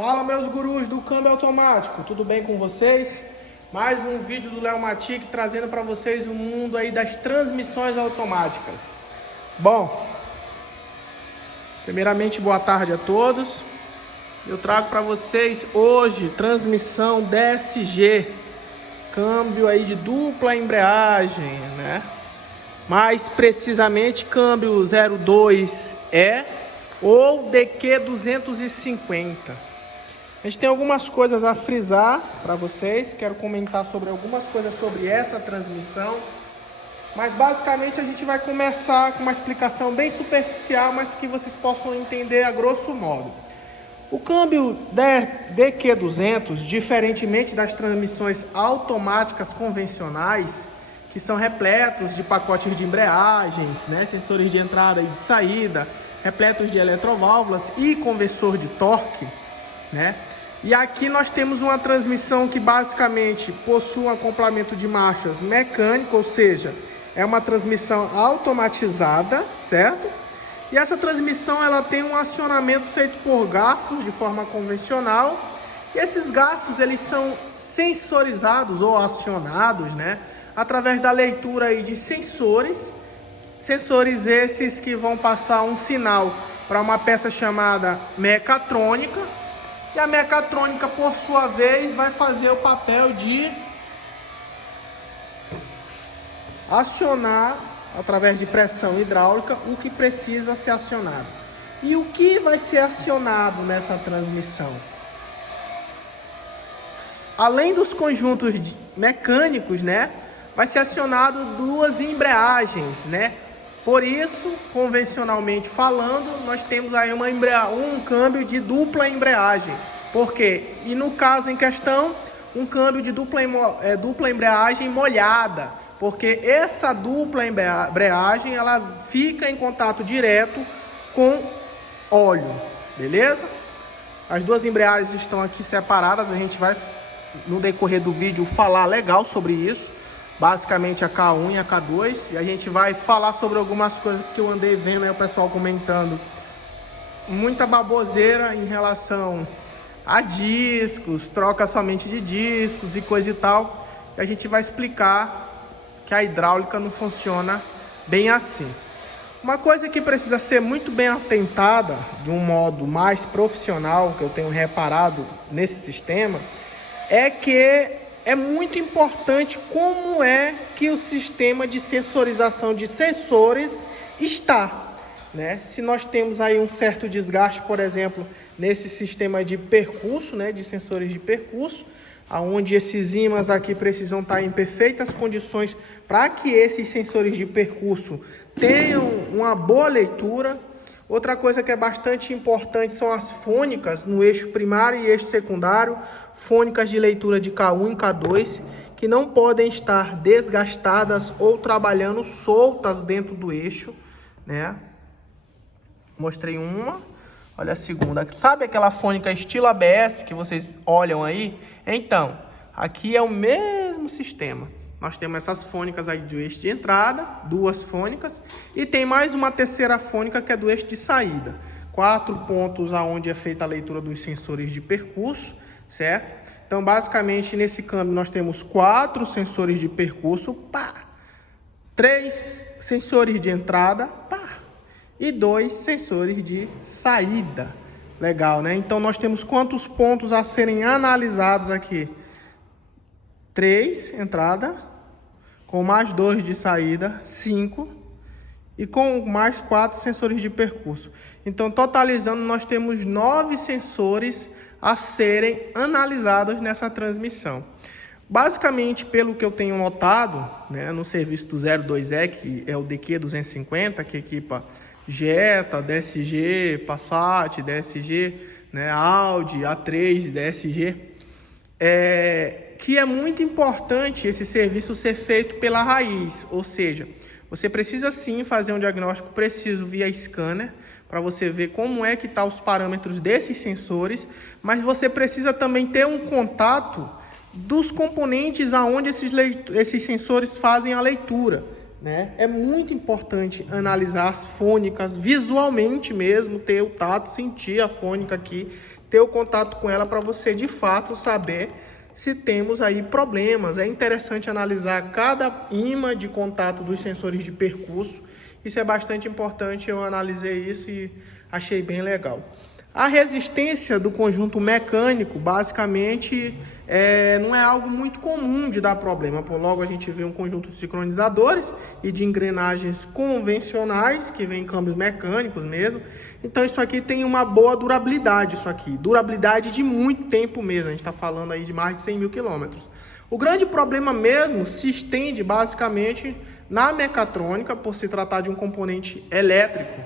Fala, meus gurus do câmbio automático, tudo bem com vocês? Mais um vídeo do Leomatic trazendo para vocês o mundo aí das transmissões automáticas. Bom, primeiramente boa tarde a todos. Eu trago para vocês hoje transmissão DSG, câmbio aí de dupla embreagem, né? Mais precisamente câmbio 02E ou DQ250. A gente tem algumas coisas a frisar para vocês. Quero comentar sobre algumas coisas sobre essa transmissão. Mas basicamente a gente vai começar com uma explicação bem superficial, mas que vocês possam entender a grosso modo. O câmbio DQ200, diferentemente das transmissões automáticas convencionais, que são repletos de pacotes de embreagens, né, sensores de entrada e de saída, repletos de eletroválvulas e conversor de torque, né? E aqui nós temos uma transmissão que basicamente possui um acoplamento de marchas mecânico, ou seja, é uma transmissão automatizada, certo? E essa transmissão ela tem um acionamento feito por garfos de forma convencional. E esses garfos eles são sensorizados ou acionados, né, através da leitura aí de sensores. Sensores esses que vão passar um sinal para uma peça chamada mecatrônica. E a mecatrônica, por sua vez, vai fazer o papel de acionar, através de pressão hidráulica, o que precisa ser acionado. E o que vai ser acionado nessa transmissão? Além dos conjuntos mecânicos, né, vai ser acionado duas embreagens, né? Por isso, convencionalmente falando, nós temos aí um câmbio de dupla embreagem. Por quê? E no caso em questão, um câmbio de dupla embreagem molhada. Porque essa dupla embreagem, ela fica em contato direto com óleo, beleza? As duas embreagens estão aqui separadas, a gente vai, no decorrer do vídeo, falar legal sobre isso. Basicamente a K1 e a K2, e a gente vai falar sobre algumas coisas que eu andei vendo aí o pessoal comentando. Muita baboseira em relação a discos, troca somente de discos e coisa e tal. E a gente vai explicar que a hidráulica não funciona bem assim. Uma coisa que precisa ser muito bem atentada de um modo mais profissional, que eu tenho reparado nesse sistema, é que é muito importante como é que o sistema de sensorização de sensores está, né? Se nós temos aí um certo desgaste, por exemplo, nesse sistema de percurso, né, de sensores de percurso, aonde esses ímãs aqui precisam estar em perfeitas condições para que esses sensores de percurso tenham uma boa leitura. Outra coisa que é bastante importante são as fônicas no eixo primário e eixo secundário, fônicas de leitura de K1 e K2, que não podem estar desgastadas ou trabalhando soltas dentro do eixo, né? Mostrei uma, olha a segunda. Sabe aquela fônica estilo ABS que vocês olham aí? Então, aqui é o mesmo sistema. Nós temos essas fônicas aí do eixo de entrada, duas fônicas, e tem mais uma terceira fônica que é do eixo de saída. 4 pontos aonde é feita a leitura dos sensores de percurso, certo? Então, basicamente, nesse câmbio nós temos 4 sensores de percurso, pá, 3 sensores de entrada, pá, e 2 sensores de saída. Legal, né? Então, nós temos quantos pontos a serem analisados aqui? 3 entrada, com mais 2 de saída, 5, e com mais 4 sensores de percurso. Então, totalizando, nós temos 9 sensores a serem analisados nessa transmissão. Basicamente, pelo que eu tenho notado, né, no serviço do 02E, que é o DQ250, que equipa Jetta, DSG, Passat, DSG, né, Audi, A3, DSG, que é muito importante esse serviço ser feito pela raiz, ou seja, você precisa sim fazer um diagnóstico preciso via scanner, para você ver como é que estão os parâmetros desses sensores, mas você precisa também ter um contato dos componentes aonde esses sensores fazem a leitura, né? É muito importante analisar as fônicas visualmente mesmo, ter o tato, sentir a fônica aqui, ter o contato com ela para você de fato saber se temos aí problemas. É interessante analisar cada ímã de contato dos sensores de percurso. Isso é bastante importante, eu analisei isso e achei bem legal. A resistência do conjunto mecânico, basicamente, não é algo muito comum de dar problema. Por logo a gente vê um conjunto de sincronizadores e de engrenagens convencionais, que vem em câmbios mecânicos mesmo. Então isso aqui tem uma boa durabilidade, durabilidade de muito tempo mesmo. A gente está falando aí de mais de 100 mil quilômetros. O grande problema mesmo se estende basicamente na mecatrônica, por se tratar de um componente elétrico.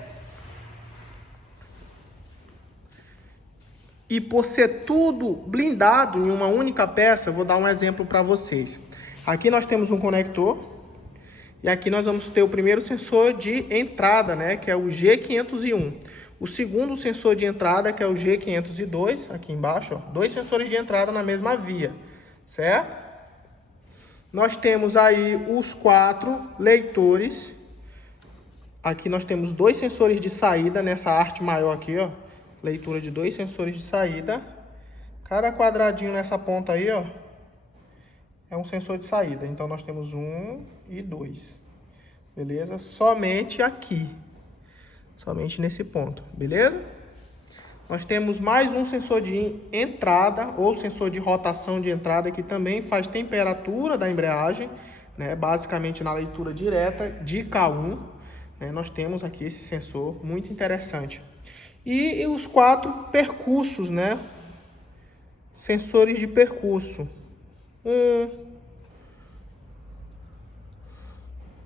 E por ser tudo blindado em uma única peça, eu vou dar um exemplo para vocês. Aqui nós temos um conector. E aqui nós vamos ter o primeiro sensor de entrada, né, que é o G501. O segundo sensor de entrada, que é o G502, aqui embaixo, ó, 2 sensores de entrada na mesma via, certo? Nós temos aí os 4 leitores. Aqui nós temos 2 sensores de saída nessa arte maior aqui, ó. Leitura de 2 sensores de saída. Cada quadradinho nessa ponta aí, ó, é um sensor de saída. Então nós temos 1 e 2. Beleza? Somente aqui. Somente nesse ponto. Beleza? Nós temos mais um sensor de entrada, ou sensor de rotação de entrada, que também faz temperatura da embreagem, né? Basicamente na leitura direta de K1, né? Nós temos aqui esse sensor muito interessante. E os 4 percursos, né? Sensores de percurso.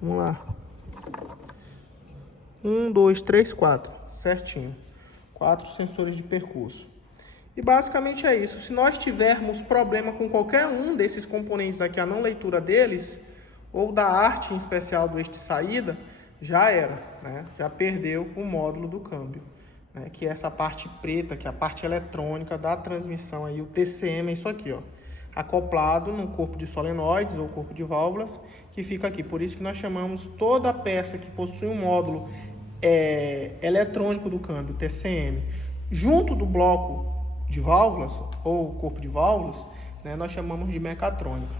Vamos lá. 1, 2, 3, 4. Certinho. 4 sensores de percurso. E basicamente é isso. Se nós tivermos problema com qualquer um desses componentes aqui, a não leitura deles, ou da arte em especial do eixo de saída, já era, né? Já perdeu o módulo do câmbio, né? Que é essa parte preta, que é a parte eletrônica da transmissão aí, o TCM é isso aqui, ó, acoplado no corpo de solenoides ou corpo de válvulas, que fica aqui. Por isso que nós chamamos toda a peça que possui um módulo eletrônico do câmbio, TCM, junto do bloco de válvulas ou corpo de válvulas, né, nós chamamos de mecatrônica,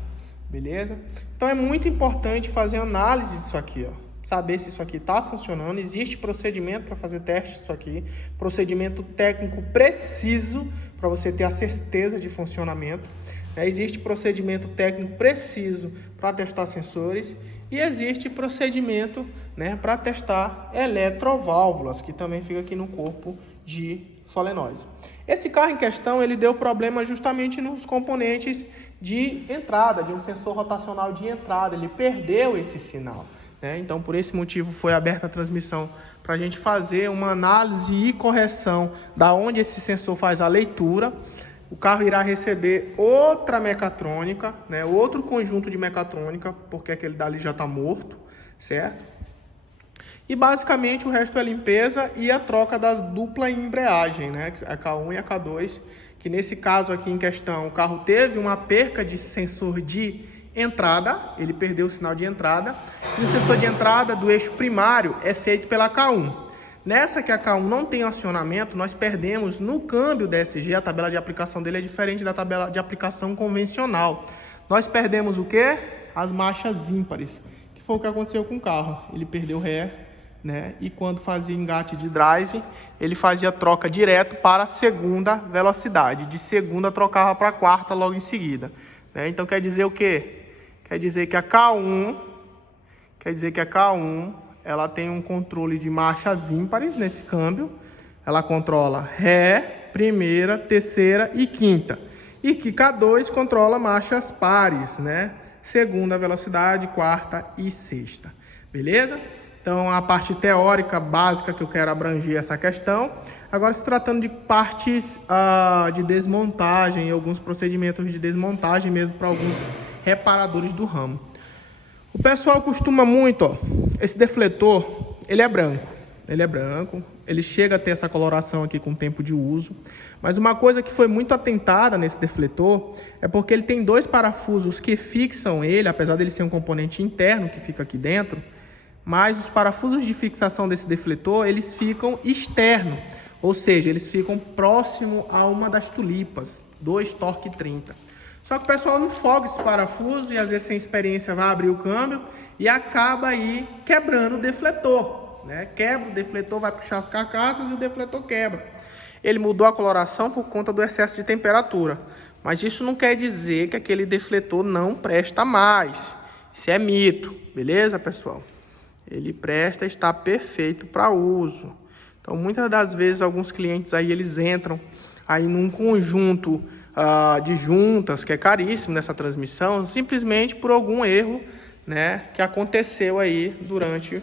beleza? Então é muito importante fazer análise disso aqui, ó, saber se isso aqui está funcionando. Existe procedimento para fazer teste disso aqui, procedimento técnico preciso para você ter a certeza de funcionamento, né? Existe procedimento técnico preciso para testar sensores e existe procedimento, né, para testar eletroválvulas, que também fica aqui no corpo de solenoides. Esse carro em questão, ele deu problema justamente nos componentes de entrada, de um sensor rotacional de entrada. Ele perdeu esse sinal, né? Então, por esse motivo, foi aberta a transmissão para a gente fazer uma análise e correção da onde esse sensor faz a leitura. O carro irá receber outra mecatrônica, né? Outro conjunto de mecatrônica, porque aquele dali já está morto, certo? E basicamente o resto é limpeza e a troca das dupla embreagem, né? A K1 e a K2, que nesse caso aqui em questão, o carro teve uma perca de sensor de entrada, ele perdeu o sinal de entrada, e o sensor de entrada do eixo primário é feito pela K1. Nessa que a K1 não tem acionamento, nós perdemos no câmbio DSG, a tabela de aplicação dele é diferente da tabela de aplicação convencional. Nós perdemos o quê? As marchas ímpares, que foi o que aconteceu com o carro. Ele perdeu ré, né? E quando fazia engate de drive, ele fazia troca direto para a segunda velocidade. De segunda trocava para a quarta logo em seguida, né? Então quer dizer o quê? Quer dizer que a K1, ela tem um controle de marchas ímpares nesse câmbio. Ela controla ré, primeira, terceira e quinta. E que K2 controla marchas pares, né? Segunda velocidade, quarta e sexta. Beleza? Então, a parte teórica básica que eu quero abranger essa questão. Agora, se tratando de partes de desmontagem, alguns procedimentos de desmontagem mesmo para alguns reparadores do ramo. O pessoal costuma muito, ó, esse defletor, ele é branco, ele chega a ter essa coloração aqui com o tempo de uso, mas uma coisa que foi muito atentada nesse defletor é porque ele tem 2 parafusos que fixam ele, apesar dele ser um componente interno que fica aqui dentro, mas os parafusos de fixação desse defletor, eles ficam externos. Ou seja, eles ficam próximo a uma das tulipas, 2 torque 30. Só que o pessoal não folga esse parafuso e às vezes sem experiência vai abrir o câmbio e acaba aí quebrando o defletor, né? Quebra o defletor, vai puxar as carcaças e o defletor quebra. Ele mudou a coloração por conta do excesso de temperatura, mas isso não quer dizer que aquele defletor não presta mais. Isso é mito, beleza, pessoal? Ele presta, está perfeito para uso. Então, muitas das vezes, alguns clientes aí, eles entram aí num conjunto de juntas, que é caríssimo nessa transmissão, simplesmente por algum erro, né, que aconteceu aí durante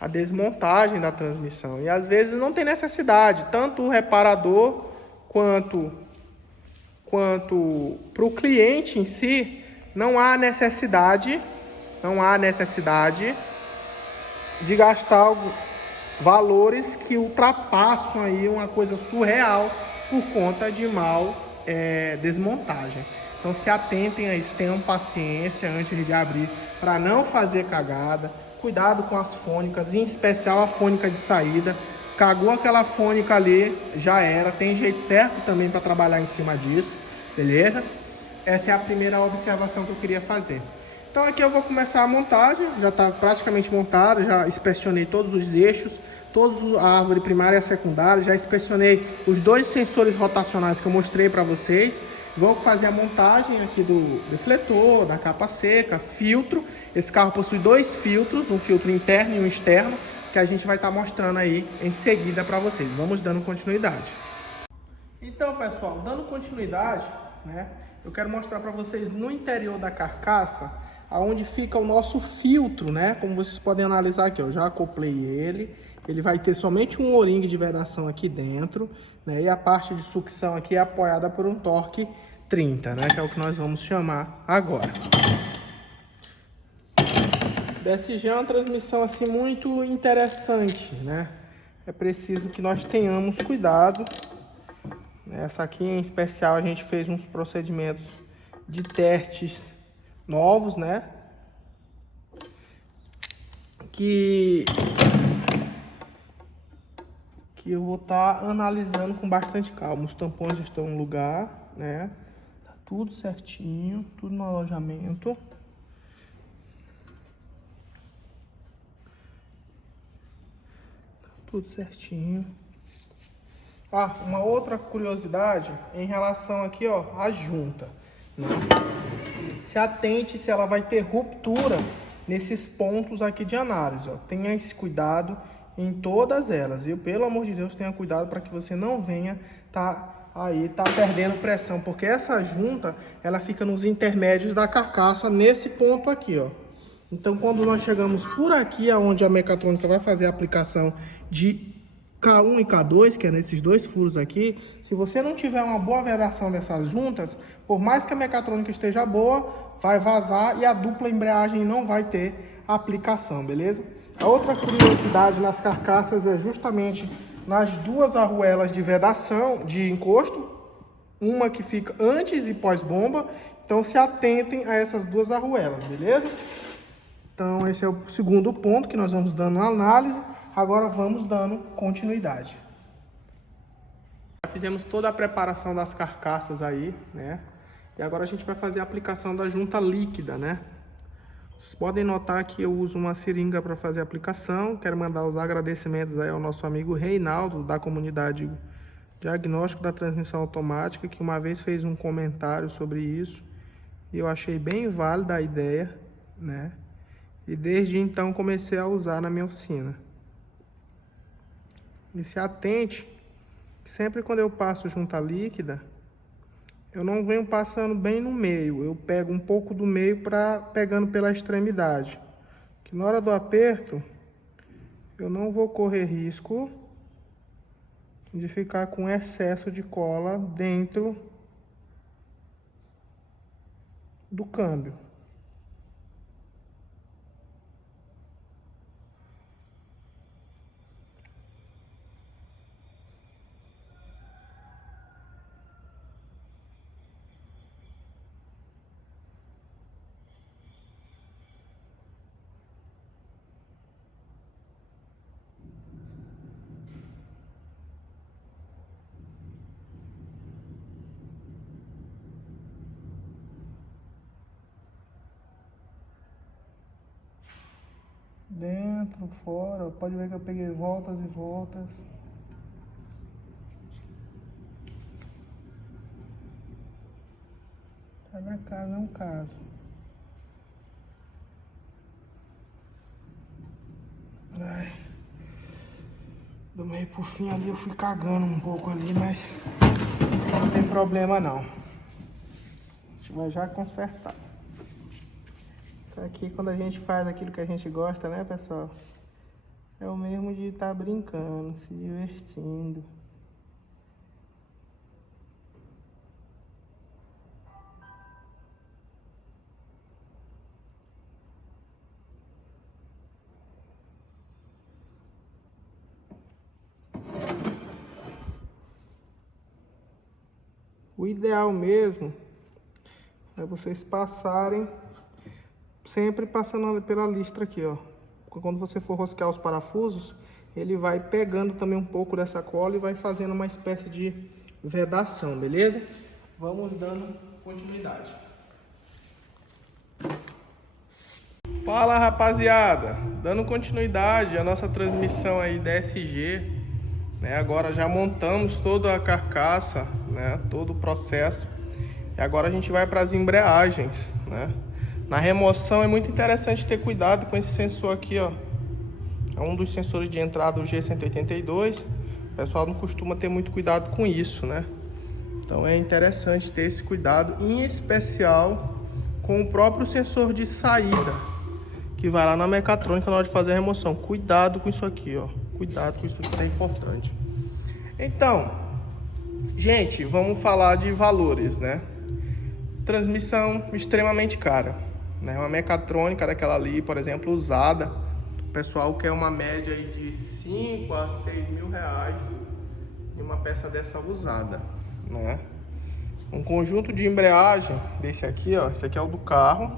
a desmontagem da transmissão. E às vezes não tem necessidade, tanto o reparador quanto para o cliente em si, não há necessidade de gastar valores que ultrapassam aí uma coisa surreal por conta de desmontagem. Então se atentem a isso, tenham paciência antes de abrir para não fazer cagada. Cuidado com as fônicas, em especial a fônica de saída. Cagou aquela fônica ali, já era. Tem jeito certo também para trabalhar em cima disso, beleza? Essa é a primeira observação que eu queria fazer. Então aqui eu vou começar a montagem, já está praticamente montado, já inspecionei todos os eixos, toda a árvore primária e a secundária, já inspecionei os 2 sensores rotacionais que eu mostrei para vocês. Vou fazer a montagem aqui do defletor, da capa seca, filtro. Esse carro possui 2 filtros, um filtro interno e um externo, que a gente vai estar mostrando aí em seguida para vocês. Vamos dando continuidade. Então, pessoal, dando continuidade, né, eu quero mostrar para vocês no interior da carcaça, aonde fica o nosso filtro, né? Como vocês podem analisar aqui, eu já acoplei ele. Ele vai ter somente um O-ring de vedação aqui dentro, né? E a parte de sucção aqui é apoiada por um torque 30, né? Que é o que nós vamos chamar agora. DSG é uma transmissão assim muito interessante, né? É preciso que nós tenhamos cuidado. Essa aqui em especial a gente fez uns procedimentos de testes novos, né? Que eu vou estar analisando com bastante calma. Os tampões estão no lugar, né? Tá tudo certinho, tudo no alojamento. Tá tudo certinho. Uma outra curiosidade em relação aqui, ó, à junta, né? Se atente se ela vai ter ruptura nesses pontos aqui de análise, ó. Tenha esse cuidado em todas elas, viu? Pelo amor de Deus, tenha cuidado para que você não venha tá perdendo pressão, porque essa junta, ela fica nos intermédios da carcaça nesse ponto aqui, ó. Então, quando nós chegamos por aqui, aonde a mecatrônica vai fazer a aplicação de K1 e K2, que é nesses 2 furos aqui, se você não tiver uma boa vedação dessas juntas, por mais que a mecatrônica esteja boa, vai vazar e a dupla embreagem não vai ter aplicação, beleza? A outra curiosidade nas carcaças é justamente nas 2 arruelas de vedação, de encosto, uma que fica antes e pós-bomba, então se atentem a essas 2 arruelas, beleza? Então esse é o segundo ponto que nós vamos dando uma análise. Agora vamos dando continuidade. Já fizemos toda a preparação das carcaças aí, né? E agora a gente vai fazer a aplicação da junta líquida, né? Vocês podem notar que eu uso uma seringa para fazer a aplicação. Quero mandar os agradecimentos aí ao nosso amigo Reinaldo, da comunidade Diagnóstico da Transmissão Automática, que uma vez fez um comentário sobre isso. E eu achei bem válida a ideia, né? E desde então comecei a usar na minha oficina. E se atente, sempre quando eu passo junta líquida, eu não venho passando bem no meio. Eu pego um pouco do meio pegando pela extremidade. Que na hora do aperto, eu não vou correr risco de ficar com excesso de cola dentro do câmbio. dentro, fora. Pode ver que eu peguei voltas e voltas. Cada caso é um caso. Ai. Do meio pro fim ali eu fui cagando um pouco ali, mas não tem problema não. A gente vai já consertar. Isso aqui, quando a gente faz aquilo que a gente gosta, né, pessoal? É o mesmo de estar brincando, se divertindo. O ideal mesmo é vocês passarem, sempre passando pela listra aqui, ó. Quando você for rosquear os parafusos, ele vai pegando também um pouco dessa cola e vai fazendo uma espécie de vedação, beleza? Vamos dando continuidade. Fala, rapaziada, dando continuidade à nossa transmissão aí DSG, né? Agora já montamos toda a carcaça, né? Todo o processo. E agora a gente vai para as embreagens, né? Na remoção é muito interessante ter cuidado com esse sensor aqui, ó. É um dos sensores de entrada do G182. O pessoal não costuma ter muito cuidado com isso, né? Então é interessante ter esse cuidado, em especial com o próprio sensor de saída, que vai lá na mecatrônica na hora de fazer a remoção. Cuidado com isso aqui, ó. Cuidado com isso, isso é importante. Então, gente, vamos falar de valores, né? Transmissão extremamente cara, né? Uma mecatrônica daquela ali, por exemplo, usada, o pessoal quer uma média aí de 5 a 6 mil reais em uma peça dessa usada, né? Um conjunto de embreagem desse aqui, ó, esse aqui é o do carro,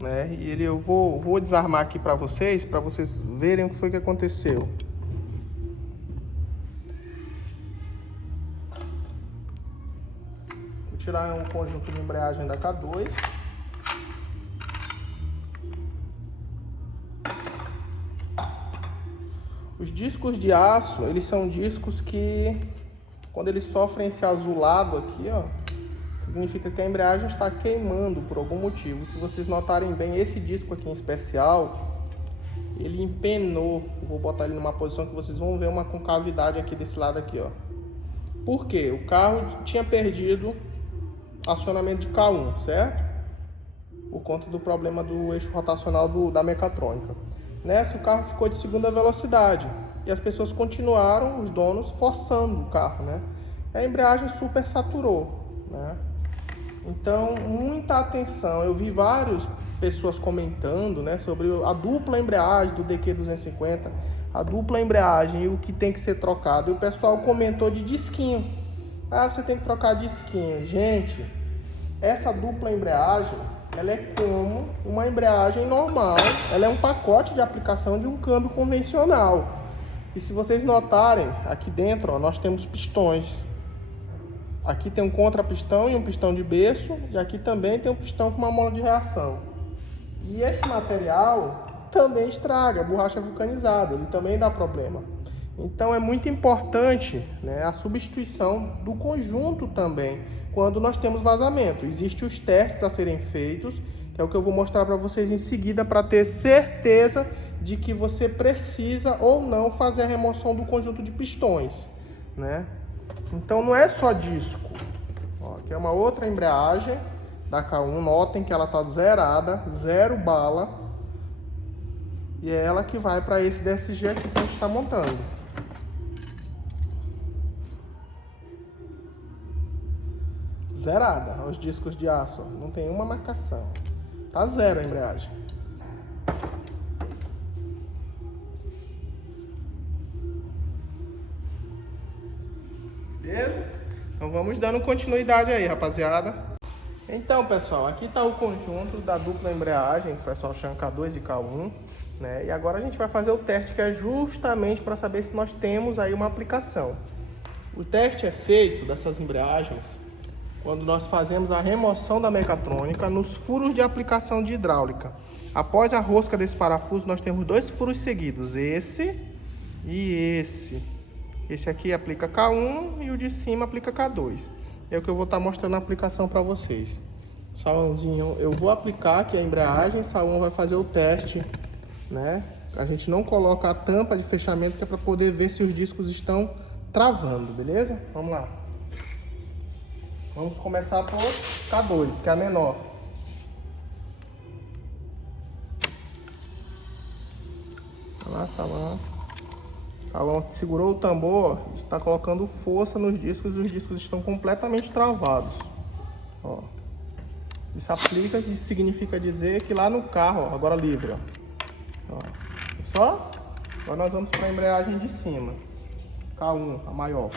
né? E eu vou desarmar aqui para vocês verem o que foi que aconteceu. Vou tirar um conjunto de embreagem da K2. Os discos de aço, eles são discos que, quando eles sofrem esse azulado aqui, ó, significa que a embreagem está queimando por algum motivo. Se vocês notarem bem, esse disco aqui em especial, ele empenou. Vou botar ele numa posição que vocês vão ver uma concavidade aqui desse lado aqui, ó. Por quê? O carro tinha perdido acionamento de K1, certo? Por conta do problema do eixo rotacional da mecatrônica. Nessa, o carro ficou de segunda velocidade e as pessoas continuaram, os donos, forçando o carro, né? A embreagem super saturou, né? Então, muita atenção. Eu vi várias pessoas comentando, né, sobre a dupla embreagem do DQ250, a dupla embreagem e o que tem que ser trocado. E o pessoal comentou de disquinho. Ah, você tem que trocar disquinho. Gente, essa dupla embreagem, ela é como uma embreagem normal. Ela é um pacote de aplicação de um câmbio convencional. E se vocês notarem, aqui dentro, ó, nós temos pistões. Aqui tem um contrapistão e um pistão de berço. E aqui também tem um pistão com uma mola de reação. E esse material também estraga, a borracha vulcanizada, ele também dá problema. Então é muito importante, né, a substituição do conjunto também, quando nós temos vazamento. Existem os testes a serem feitos, que é o que eu vou mostrar para vocês em seguida, para ter certeza de que você precisa ou não fazer a remoção do conjunto de pistões, né? Então não é só disco. Ó, aqui é uma outra embreagem da K1, notem que ela está zerada, zero bala. E é ela que vai para esse DSG aqui que a gente está montando. Zerada, os discos de aço, ó, não tem uma marcação. Tá zero a embreagem. Beleza? Então vamos dando continuidade aí, rapaziada. Então, pessoal, aqui está o conjunto da dupla embreagem, que o pessoal chama K2 e K1, né? E agora a gente vai fazer o teste, que é justamente para saber se nós temos aí uma aplicação. O teste é feito dessas embreagens quando nós fazemos a remoção da mecatrônica nos furos de aplicação de hidráulica. Após a rosca desse parafuso, nós temos 2 furos seguidos, esse e esse. Esse aqui aplica K1 e o de cima aplica K2. É o que eu vou estar mostrando a aplicação para vocês. Salãozinho, eu vou aplicar aqui a embreagem, Salão vai fazer o teste, né? A gente não coloca a tampa de fechamento, que é para poder ver se os discos estão travando, beleza? Vamos lá. Vamos começar por K2, que é a menor. Vamos lá, Salão. Salão segurou o tambor, está colocando força nos discos e os discos estão completamente travados. Ó. Isso aplica, isso significa dizer que lá no carro, ó, agora livre, ó. Só? Agora nós vamos para a embreagem de cima. K1, a maior.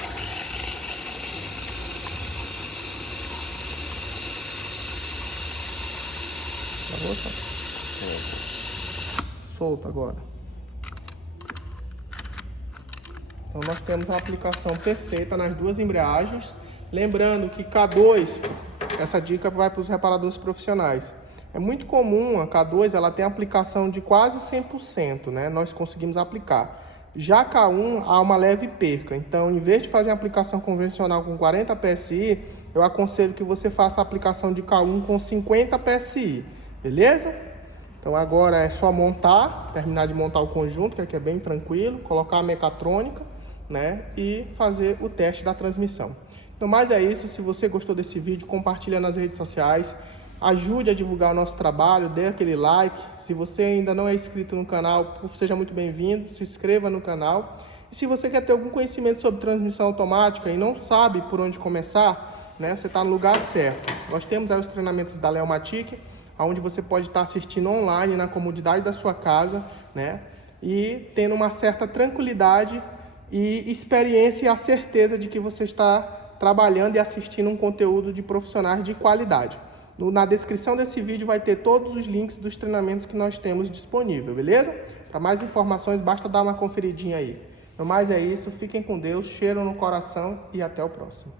Solta agora. Então nós temos a aplicação perfeita nas 2 embreagens. Lembrando que K2, essa dica vai para os reparadores profissionais. É muito comum a K2, ela tem aplicação de quase 100%, né? Nós conseguimos aplicar. Já K1 há uma leve perca. Então, em vez de fazer a aplicação convencional com 40 PSI, eu aconselho que você faça a aplicação de K1 com 50 PSI. Beleza? Então agora é só montar, terminar de montar o conjunto, que aqui é bem tranquilo, colocar a mecatrônica, né? E fazer o teste da transmissão. Então, mais é isso. Se você gostou desse vídeo, compartilha nas redes sociais. Ajude a divulgar o nosso trabalho, dê aquele like. Se você ainda não é inscrito no canal, seja muito bem-vindo, se inscreva no canal. E se você quer ter algum conhecimento sobre transmissão automática e não sabe por onde começar, né, você está no lugar certo. Nós temos aí os treinamentos da Leomatic, onde você pode estar assistindo online na comodidade da sua casa, né, e tendo uma certa tranquilidade e experiência e a certeza de que você está trabalhando e assistindo um conteúdo de profissionais de qualidade. Na descrição desse vídeo vai ter todos os links dos treinamentos que nós temos disponível, beleza? Para mais informações, basta dar uma conferidinha aí. No mais é isso, fiquem com Deus, cheiro no coração e até o próximo.